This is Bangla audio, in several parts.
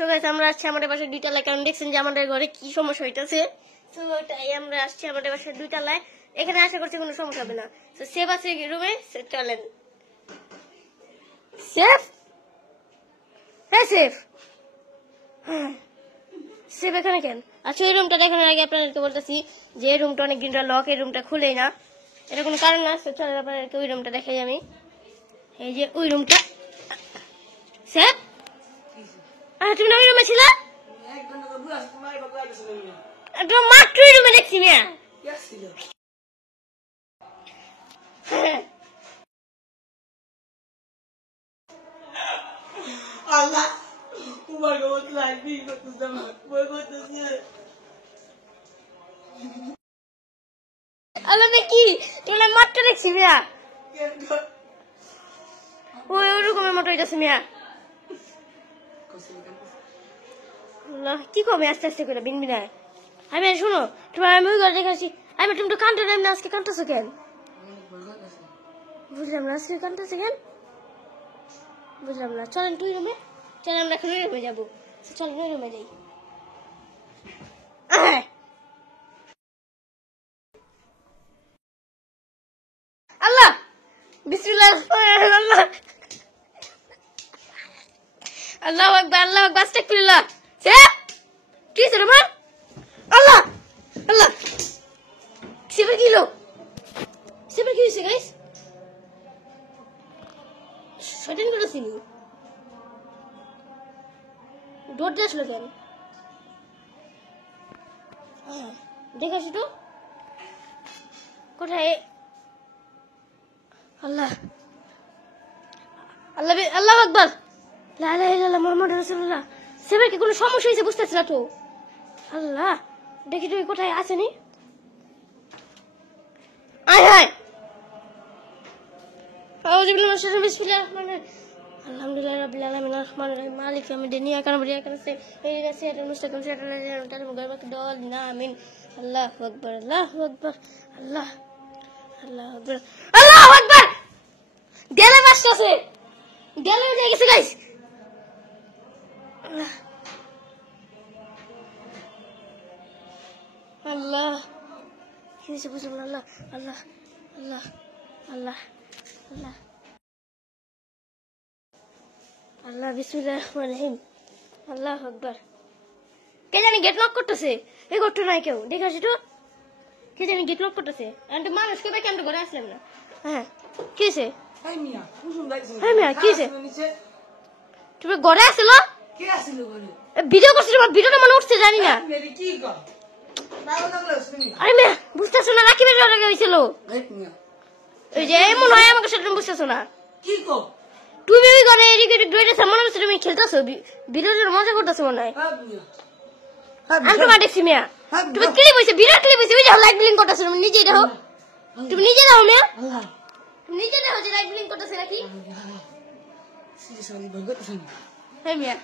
সো গাইস আমরা আসছি আমাদের বাসায় 2 তলায়, কারণ দেখছেন যে আমাদের ঘরে কি সমস্যা হইতাছে। সো তাই আমরা আসছি আমাদের বাসায় 2 তলায়। এখানে আশা করছি কোনো সমস্যা হবে না। সো সেফ আছে রুমে, চলেন। সেফ, হ্যাঁ সেফ, সেফ এখানে কেন? আচ্ছা এই রুমটা দেখানোর আগে আপনাদেরকে বলতেছি যে এই রুমটা অনেক দিন লক, এই রুমটা খুলেই না, এটা কোনো কারণ না। চলেন আপনাদেরকে ওই রুমটা দেখাই আমি। এই যে ওই রুমটা। সেফ, তুমি না ওই রুমে ছিল? মাত্র ওই রুমে দেখছি মিয়া। Allah, umar gawat lagi betul sama, betul আল্লাহ দেখি এগুলো মাত্র দেখছি মিয়া। ওই ওরকমের মতো হইতেছে মিয়া। আল্লাহ কি কমে আস্তে আস্তে করে বিনবিনায়। আমি শুনো তোমার, আমি ওই ঘরে দেখাচ্ছি। আমি তুমি তো কানতে না, আজকে কানতেছো কেন? বুঝলাম না আজকে কানতেছো কেন, বুঝলাম না। চলেন তুই রুমে, চলেন আমরা এখন ওই রুমে যাবো। চলেন ওই রুমে যাই। আল্লাহ বিসমিল্লাহ, আল্লাহ আল্লাহু আকবার, আল্লাহু আকবার, আস্তাগফিরুল্লাহ। সেফ কি হইছে তোমার? আল্লাহ আল্লাহ, সেফের কি হলো? সেফের কি হয়েছে গাইস? শয়তান করেছিনি, দৌড়তে আসলো কেন? দেখাছি তো কোথায়? আল্লাহ আল্লাহ, আল্লাহু আকবার, লা ইলাহা ইল্লাল্লাহ মুহাম্মাদুর রাসূলুল্লাহ। সেবার কি কোনো সমস্যা হয়েছে বুঝতেছি না তো। আল্লাহ দেখি তুই কোথায় আসেনি। আয় হায়, আউযু বিল্লাহি মিনাশ শাইতানির বিসমিল্লাহির রহমানির রহিম, আলহামদুলিল্লাহি রাব্বিল আলামিন আররহমানির রহিম মালিকি ইয়াউমিদ্দিন ইয়্যাকা না'বুদু ওয়া ইয়্যাকা নাস্তাঈন ইহদিনাস সিরাতাল মুস্তাকিম সিরাতাল লাযিনা আন'আমতা আলাইহিম গায়রিল মাগদুবি আলাইহিম আমিন। আল্লাহু আকবার, আল্লাহু আকবার, আল্লাহ আল্লাহু আকবার, আল্লাহু আকবার। দেলে বাসছে, দেলে উঠে গেছে গাইস। আল্লাহ আল্লাহ কি হয়েছে বুঝলাম না। আল্লাহ আল্লাহ আল্লাহ আল্লাহ আল্লাহ আল্লাহ বিসমিল্লাহির রহমানির রহিম, আল্লাহু আকবার। কে জানি গেট লক করতেছে, এই ঘরটা নাই কেউ, দেখাছি তো কে জানি গেট লক করতেছে। আমি তো মানুষ কেবে কেন ঘরে আসলাম না। হ্যাঁ কি হয়েছে? Hai Mia, kusun guys. Hai Mia, কি হয়েছে? তুমি ঘরে আসলো? কে আসিল ঘরে? ভিডিও করছিস, ভিডিওটা মনে উঠছে জানি না। মেরি কি গো? দাও দাও শুনি। আরে মিয়া বুঝতেছো না রাকিবের ঘরে গেছিল। এই মিয়া, ওই যে এমন হয় আমাকে সেটা বুঝতেছো না। কি গো? তুমি ওই ঘরে এদিকে গ্রেডে মনে হচ্ছে তুমি খেলতেছো, ভিডিওর মজা করতেছো মনে হয়। হ্যাঁ মিয়া, আমি তোমার দেখছি মিয়া, তুমি ক্লিপ হয়েছে, বিরাট ক্লিপ হয়েছে। ওই যে লাইট ব্লিং করতেছো, তুমি নিজে দেখো, তুমি নিজে দেখো মিয়া, আল্লাহ তুমি নিজে দেখো যে লাইট ব্লিং করতেছে নাকি। সিরিয়াসলি ভগত শুনি। হ্যাঁ মিয়া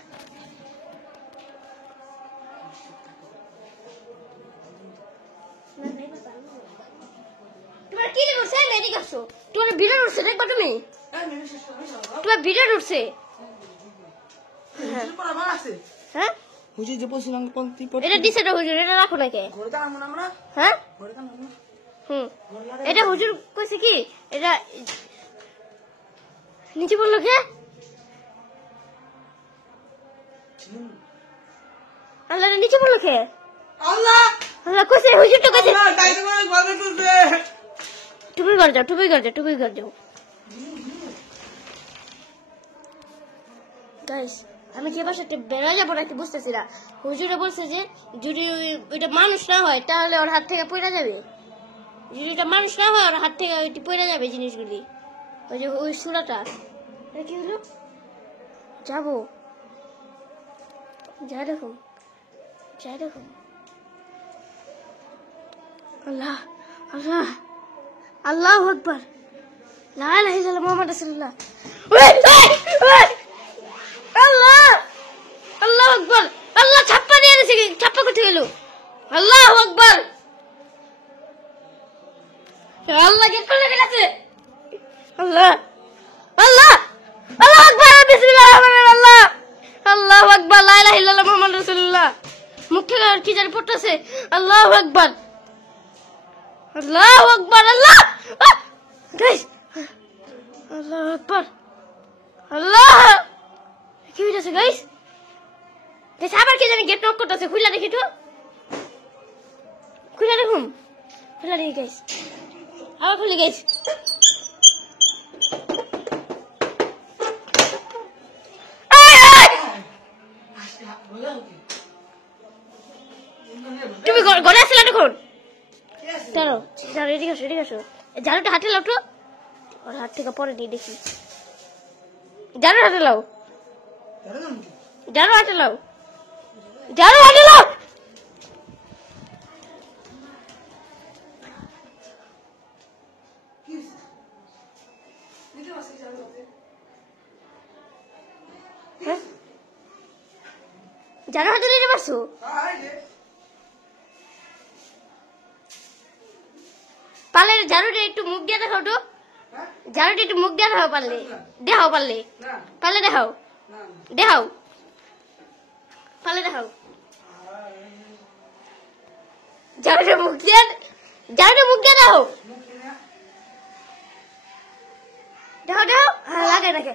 তোমার কি উঠছে? এদিকে আসো, তোমার বিরাট উঠছে দেখবা তুমি, তোমার বিরাট উঠছে। হ্যাঁ হুজুর যে পছিলাম পন্তি পড়ি। এটা দিছে তো হুজুর, এটা রাখো নাকি? ঘরে দাম আমরা। হ্যাঁ ঘরে দাম আমরা। এটা হুজুর কইছে কি এটা নিচে বললো কে? আল্লাহ নিচে বললো কে? আল্লাহ আল্লাহ কইছে, হুজুর তো কইছে আল্লাহ তাই তোমার ঘরে তুলছে। তুমি ঘর যাও, তুমি ঘর যাও, তুমি ঘর যাও। গাইস আমি কি বাসাতে বেরোয় যাবো নাকি বুঝতেছি না। হুজুরে বলছে যে যদি ওইটা মানুষ না হয় তাহলে ওর হাত থেকে পড়ে যাবে, যদি এটা মানুষ না হয় ওর হাত থেকে ওইটি পড়ে যাবে জিনিসগুলি। ওই যে ওই সুরাটা এটা কি হলো? যাবো, যাই দেখুন, যাই দেখুন। আল্লাহ আল্লাহ আল্লাহু আকবার, লা ইলাহা ইল্লাল্লাহ মুহাম্মাদুর রাসূলুল্লাহ। আল্লাহ আল্লাহু আকবার, আল্লাহ ছাপ্পা নিয়ে এনেছে, ছাপ্পা করতে গেল। আল্লাহু আকবার, আল্লাহ গেট খুলে গেছে। আল্লাহ আল্লাহ আল্লাহু আকবার, বিসমিল্লাহির রহমানির রহিম। আল্লাহ আল্লাহু আকবার লা ইলাহা ইল্লাল্লাহ মুহাম্মাদুর রাসূলুল্লাহ মুখে কি জানি পড়তেছে আল্লাহু আকবার আল্লাহু আকবার আল্লাহ গাইস আল্লাহু আকবার আল্লাহ কি হইছে গাইস গাইস আবার কি জানি গেট নক করতেছে খুলে দেখি তো খুলে দেখুন খুলে দেখি গাইস আবার খুলে গাইস তুমি ঘরে আসলে দেখুন চলো চলো রেডি করছো ঝাড়ুটা হাতে লাও তো ওর হাত থেকে পরে নিয়ে দেখি ঝাড়ু হাতে লাও ঝাড়ু হাতে লাও ঝাড়ু হাতে লাও ঝাড়ু হাতে নিতে পারছো পারলে ঝাড়ুটা একটু মুখ দিয়ে দেখাও তো ঝাড়ুটা একটু মুখ দিয়ে দেখাও পারলে দেখাও পারলে পারলে দেখাও দেখাও পারলে দেখাও ঝাড়ুটা মুখ দিয়ে দেখাও দেখাও দেখাও হ্যাঁ লাগে